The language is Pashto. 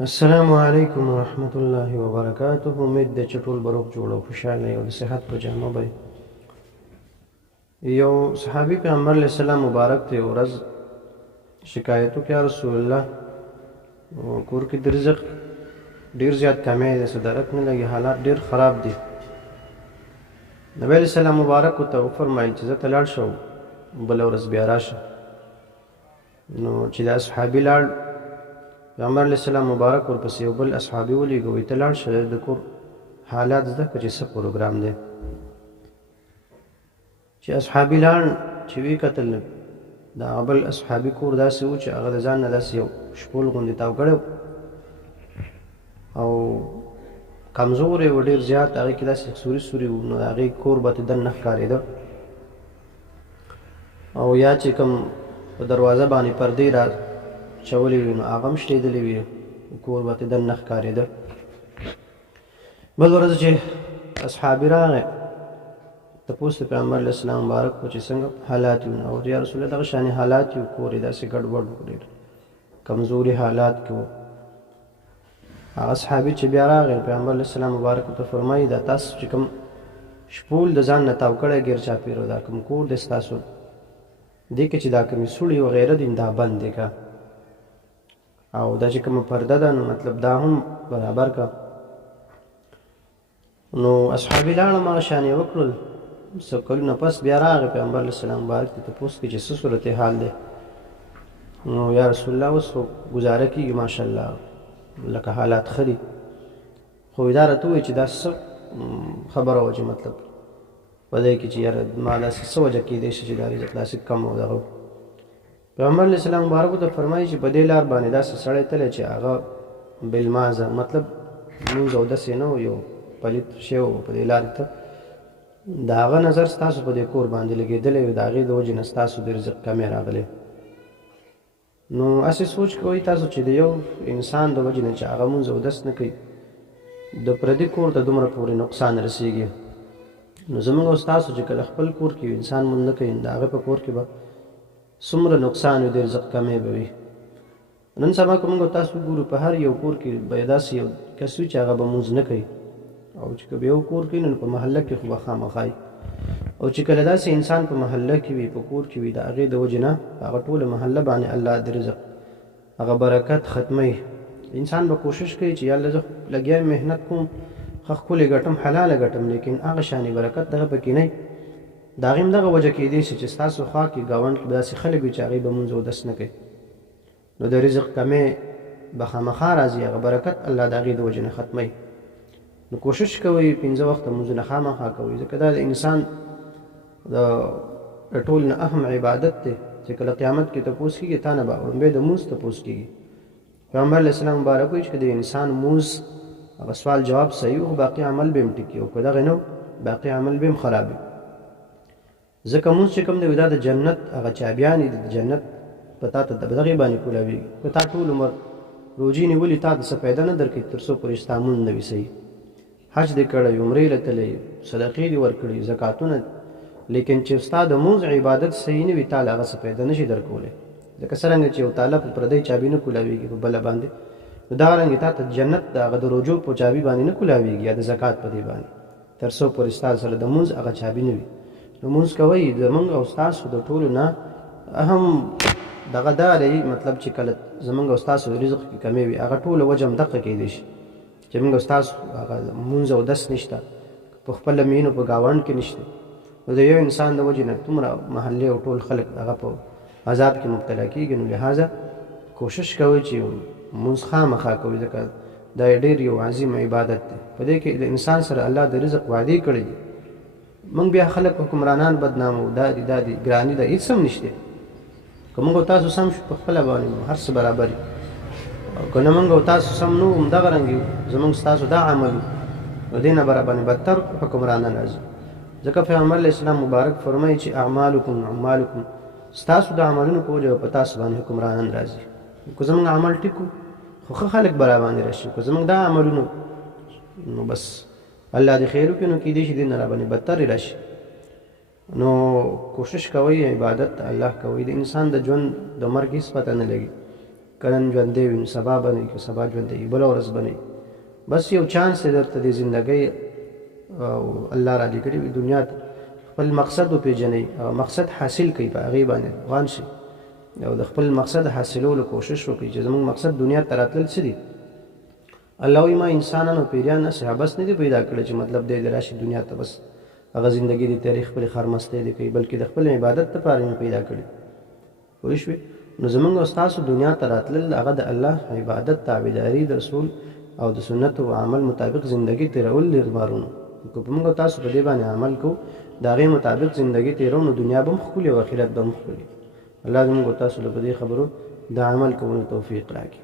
السلام علیکم ورحمت الله وبرکاته. امید ده چې ټول به روغ جوړ او خوشحاله او د صحت په جامه به یو صحابي پیغمبر علیه السلام مبارک ته یو ورځ شکایت وکړ، یا رسول الله کور کې د رزق ډېر زیات کمی دی، څه درک نه لګي، حالات ډېر خراب دي. نبی علیه السلام مبارک ورته وفرمایل چې زه ته لاړ شه بله ورځ بیا راشه. نو چې دا صحابي لاړ، پیغمبر علیه السلام مبارک ورپسې یو بل اصحابي ولیږه، وایي ته لاړ شه د کور حالات زده کړه چې څه پروګرام دی. چې اصحابي لاړ، چې ویې کتل د هغه بل اصحابي کور داسې و چې هغه د ځان نه داسې یو شپول غوندې تاو کړی او کمزوری و ډېر زیات، هغې کې داسې سوري سوري و، نو د هغې کور به ته دننه ښکارېده، او یا چې کوم په دروازه باندې پردې را چولې وي نو هغه هم شلېدلې وي، کور به ته دننه ښکارېده. بل ورځ چې اصحابي راغی تپوس د پیغمبر علیه السلام مبارک و چې څنګه حالات یو، او یا رسول الله دغه شانې حالات یو، کور یې داسې ګډوډ و، ډېر کمزوري حالات کې و. هغه صحابي چې بیا راغی پیغمبر علیه السلام مبارک ورته فرمایي دا تاسو چې کوم شپول د ځان نه تاو کړی ګیر چاپېره، دا کوم کور دی ستاسو، دې کې چې دا کومې سوړي وغیره دي دا بند دی که، او دا چې کومه پرده ده نو مطلب دا هم برابر که. نو اصحابي لاړه هغه شان یې وکړل. څو کلونه پس بیا راغی پیغمبر علیه السلام مبارک ته تپوس کړي چې څه صورت حال دی. نو یا رسول الله اوس خو ګزاره کېږي ماشاءالله، لکه حالات ښه دي، خو دا راته ووایي چې دا څه خبره وه چې مطلب په دې کې چې یاره ما داسې څه وجه کېدی شي چې دا رزق داسې کم او دغه. پیغمبر علیه السلام مبارک ته فرمایي چې په دې لار باندې داسې سړی تللی چې هغه بالمازه مطلب لمونځ او داسې نه و، یو پلیت شی و په دې لارې ته، د هغه نظر ستاسو په دې کور باندې لګېدلی و، د هغې د وجې نه ستاسو د رزق کمی راغلی. نو هسې سوچ کوئ تاسو چې د یو انسان د وجې نه چې هغه مونځ او دس نه کوي د پردي کور ته دومره پورې نقصان رسېږي. نو زموږ او ستاسو چې کله خپل کور کې انسان مونځ نه کوي د هغه په کور کې به څومره نقصان وي، د رزق کمی به وي. نن سبا که موږ تاسو ګورو په هر یو کور کې به داسې یو کس وي چې هغه به مونځ نه کوي، او چې که به یو کور کوي نو په محله کې خو به خامخا وي، او چې کله داسې انسان په محله کې وي په کور کې وي د هغې د وجې نه هغه ټوله محله باندې الله د رزق هغه برکت ختموي. انسان به کوشش کوي چې یا الله زه لګیا یم محنت کوم ښه ښکلې ګټم حلاله ګټم، لیکن هغه شانې برکت دغه پکې نه وي. د هغې هم دغه وجه کېدی شي چې ستاسو خوا کې ګاونډ کې به داسې خلک وي چې هغې به مونځ اودس نه کوي، نو د رزق کمی به خامخا راځي، هغه برکت الله د هغې د وجې نه ختموي. نو کوشش کوئ 5 وخته مونځونه خامخا کوئ، ځکه دا د انسان د ټول نه اهم عبادت دی چې کله قیامت کې تپوس کېږي تا نه به وړومبی د مونځ تپوس کېږي. پیغمبر علیه السلام مبارک وایي چې که د انسان مونځ هغه سوال جواب صحیح و، باقي عمل به هم ټیکي، او که دغې نه باقي عمل به هم خراب وي. ځکه مونځ چې کوم دی دا د جنت هغه چابیانې دي، د جنت په تا ته دغې باندې کولاوېږي. که تا ټول عمر روجې نیولي تا ته څه پیدا نه درکوي تر څو پورې ستا مونځ نه وي صحیح. حج دې کړی، عمرې له تللی، صدقې دې ورکړي، زکاتونه، لیکن چې ستا د مونځ عبادت صحیح نه وي تا له هغه څه پیدا نه شي درکولی. ځکه څرنګه چې یو تاله په پردی چابي نه کولاوېږي په بله باندې، نو دغرنګې تا ته جنت د هغه د روجو په چابي باندې نه کولاوېږي یا د زکات په دې باندې، تر څو پورې ستا سره د مونځ هغه چابي نه وي. نو مونځ کوئ، زمونږ او ستاسو د ټولو نه اهم دغه دا دی، مطلب چې کله زمونږ او ستاسو رزق کې کمی وي هغه ټوله وجه هم دقه کېدی شي چې موږ او ستاسو هغه مونځ او دس نشته، په خپله مینو په ګاونډ کې نشته، نو د یو انسان د وجې نه دومره محلې او ټول خلک هغه په عذاب کې مبتلا کېږي. نو لہذا کوشش کوئ چې مونځ خامخا کوئ، ځکه دا ډېر یو عظیم عبادت دی. په دې کې د انسان سره الله د رزق وعدې کړی دي. موږ بیا خلک حکمرانان بدنامو، دا دي دا دي ګراني ده، هېڅ هم نشته. که موږ او تاسو سم شو په خپله باندې هر څه برابر وي، او که نه موږ او تاسو سم نه وو همدغه رنګ یو زموږ ستاسو دا عمل وي، نو دې نه باندې بدتر حکمرانان راځي. ځکه پیغمبر علیه السلام مبارک فرمایي چې اعمالکم عمالکم، ستاسو د عملونو په وجه په تاسو باندې حکمرانان راځي. که زموږ عمل ټیک وو خو ښه خلک به راباندې راشي، که زموږ دا عملونو نو بس الله دې خیر وکړي، نو کېدی شي دې نه راباندې بدتر راشي. نو کوشش کوئ عبادت الله کوئ، د انسان د ژوند د مرګ هېڅ پته نه لګي. نن ژوندی وي نو سبا به نه وي، که سبا ژوندی وي بله ورځ به نه وي. بس یو چانس دی درته د زندګۍ او الله را لیږلي وي دنیا ته، خپل مقصد وپېژنئ او مقصد حاصل کړئ، په هغې باندې روان شئ او د خپل مقصد حاصلولو کوشش وکړئ چې زموږ مقصد دنیا ته راتلل څه دي. الله وایي ما انسانان او پیریان هسې حبس نه دي پیدا کړی چې مطلب دی د راشي دنیا ته بس هغه زندګي د تاریخ خپلې خرمستۍ دي کوي، بلکې د خپل عبادت دپاره مې پیدا کړي. پوه شوې؟ نو زموږ او ستاسو دنیا ته راتلل هغه د الله عبادت، تابعداري د رسول او د سنت او عمل مطابق زندگی تیرول دي بارونو. که په موږ تاسو په دې باندې عمل کوو د هغې مطابق زندگی تیرو نو دنیا به هم ښکلې او آخرت به هم ښکلې. الله زموږ تاسو له په دې خبرو د عمل کولو توفیق راکړي.